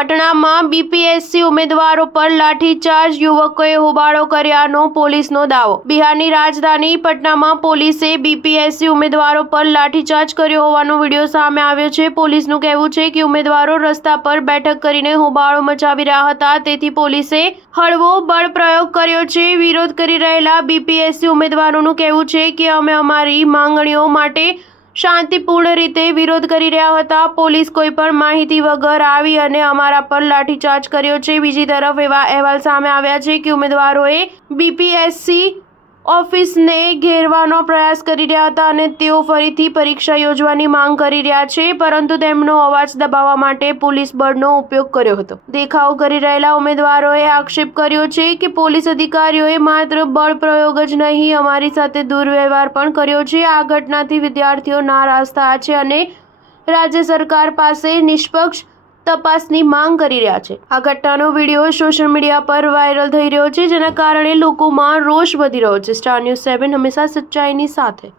પટણામાં બીપીએસસી ઉમેદવારો પર લાઠીચાર્જ, યુવકોએ હોબાળો કર્યાનો પોલીસનો દાવો। બિહારની રાજધાની પટનામાં પોલીસે બીપીએસસી ઉમેદવારો પર લાઠીચાર્જ કર્યો હોવાનો વિડીયો સામે આવ્યો છે। પોલીસનું કહેવું છે કે ઉમેદવારો રસ્તા પર બેઠક કરીને હોબાળો મચાવી રહ્યા હતા, તેથી પોલીસે હળવો બળ પ્રયોગ કર્યો છે। વિરોધ કરી રહેલા બીપીએસસી ઉમેદવારોનું કહેવું છે કે અમે અમારી માંગણીઓ માટે શાંતિપૂર્ણ રીતે વિરોધ કરી રહ્યા હતા। પોલીસ કોઈ પણ માહિતી વગર આવી અને અમારા પર લાઠીચાર્જ કર્યો છે। બીજી તરફ એવા અહેવાલ સામે આવ્યા છે કે ઉમેદવારોએ બીપીએસસી ઓફિસને ઘેરવાનો પ્રયાસ કરી રહ્યા હતા અને તેઓ ફરીથી પરીક્ષા યોજવાની માંગ કરી રહ્યા છે, પરંતુ તેમનો અવાજ દબાવવા માટે પોલીસ બળનો ઉપયોગ કર્યો હતો। દેખાવ કરી રહેલા ઉમેદવારોએ આક્ષેપ કર્યો છે કે પોલીસ અધિકારીઓએ માત્ર બળ પ્રયોગ જ નહીં, અમારી સાથે દુર્વ્યવહાર પણ કર્યો છે। આ ઘટનાથી વિદ્યાર્થીઓ નારાજ થયા છે અને રાજ્ય સરકાર પાસે નિષ્પક્ષ તપાસની માંગ કરી રહ્યા છે। આ ઘટનાનો વિડીયો સોશિયલ મીડિયા પર વાયરલ થઈ રહ્યો છે, જેના કારણે લોકોમાં રોષ વધી રહ્યો છે। સ્ટાર ન્યૂઝ 7 હંમેશા સચ્ચાઈની સાથે।